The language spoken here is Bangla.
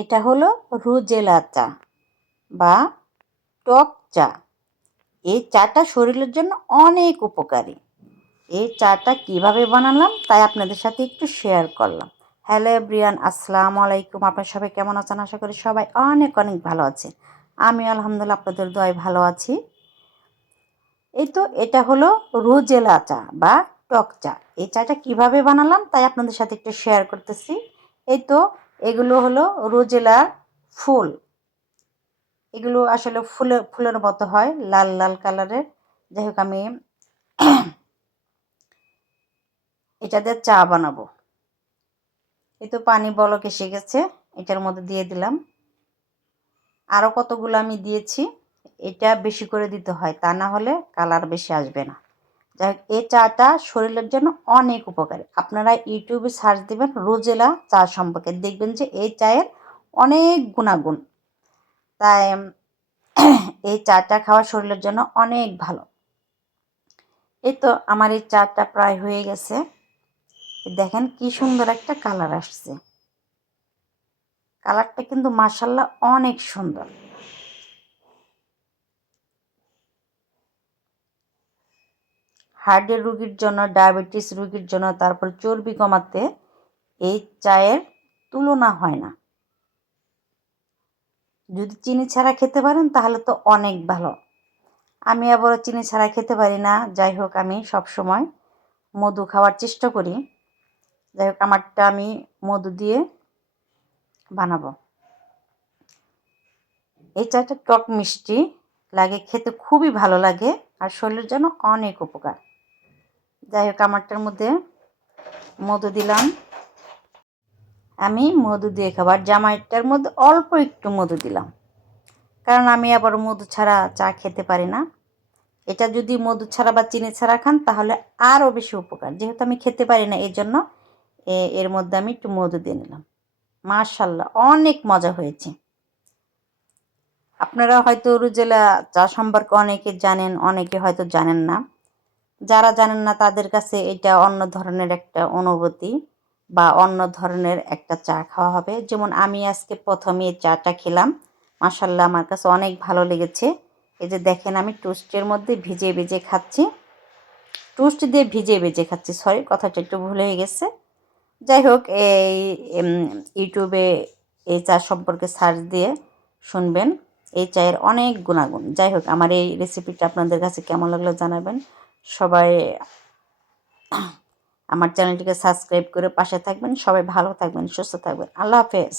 এটা হলো রুজেলা চা বা টক চা। এই চাটা শরীরের জন্য অনেক উপকারী। এই চাটা কিভাবে বানালাম তাই আপনাদের সাথে একটু শেয়ার করলাম। হ্যালো এভরিওয়ান, আসসালামু আলাইকুম। আপনারা সবাই কেমন আছেন? আশা করি সবাই অনেক অনেক ভালো আছে। আমি আলহামদুলিল্লাহ আপনাদের দোয়ায় ভালো আছি। এই তো এটা হলো রুজেলা চা বা টক চা। এই চাটা কিভাবে বানালাম তাই আপনাদের সাথে একটু শেয়ার করতেছি। এই তো এগুলো হলো রুজেলার ফুল। এগুলো আসলে ফুলের মতো হয়, লাল লাল কালারের। যাই হোক, আমি এটা দিয়ে চা বানাবো। এই তো পানি বলক এসে গেছে, এটার মধ্যে দিয়ে দিলাম। আরও কতগুলো আমি দিয়েছি। এটা বেশি করে দিতে হয়, তা না হলে কালার বেশি আসবে না। যাই হোক, এই চাটা শরীরের জন্য অনেক উপকারী। আপনারা ইউটিউবে সার্চ দিবেন রোজেলা চা সম্পর্কে, দেখবেন যে এই চায়ের অনেক গুণাগুণ। তাই এই চাটা খাওয়া শরীরের জন্য অনেক ভালো। এই তো আমার এই চাটা প্রায় হয়ে গেছে। দেখেন কি সুন্দর একটা কালার আসছে। কালারটা কিন্তু মাশাআল্লাহ অনেক সুন্দর। হার্টের রোগীর জন্য, ডায়াবেটিস রোগীর জন্য, তারপর চর্বি কমাতে এই চায়ের তুলনা হয় না। যদি চিনি ছাড়া খেতে পারেন তাহলে তো অনেক ভালো। আমি আবারও চিনি ছাড়া খেতে পারি না। যাই হোক, আমি সব সময় মধু খাওয়ার চেষ্টা করি। যাই হোক, আমারটা আমি মধু দিয়ে বানাবো। এই চাটা টক মিষ্টি লাগে, খেতে খুবই ভালো লাগে আর শরীরের জন্য অনেক উপকার। যাই হোক, আমারটার মধ্যে মধু দিলাম। আমি মধু দিয়ে খাবার জামাইটার মধ্যে অল্প একটু মধু দিলাম, কারণ আমি আবার মধু ছাড়া চা খেতে পারি না। এটা যদি মধু ছাড়া বা চিনি ছাড়া খান তাহলে আরও বেশি উপকার। যেহেতু আমি খেতে পারি না, এই জন্য এর মধ্যে আমি একটু মধু দিয়ে নিলাম। মাশাআল্লাহ অনেক মজা হয়েছে। আপনারা হয়তো রুজেলা চা সম্পর্কে অনেকে জানেন, অনেকে হয়তো জানেন না। যারা জানেন না তাদের কাছে এটা অন্য ধরনের একটা অনুভূতি বা অন্য ধরনের একটা চা খাওয়া হবে। যেমন আমি আজকে প্রথমে এই চাটা খেলাম, মাশাআল্লাহ আমার কাছে অনেক ভালো লেগেছে। এই যে দেখেন, আমি টোস্টের মধ্যে ভিজিয়ে ভিজিয়ে খাচ্ছি। টোস্ট দিয়ে ভিজিয়ে ভিজিয়ে খাচ্ছি, সরি কথাটা একটু ভুল হয়ে গেছে। যাই হোক, এই ইউটিউবে এই চা সম্পর্কে সার্চ দিয়ে শুনবেন। এই চায়ের অনেক গুণাগুণ। যাই হোক, আমার এই রেসিপিটা আপনাদের কাছে কেমন লাগলো জানাবেন। সবাই আমার চ্যানেলটিকে সাবস্ক্রাইব করে পাশে থাকবেন। সবাই ভালো থাকবেন, সুস্থ থাকবেন। আল্লাহ হাফেজ।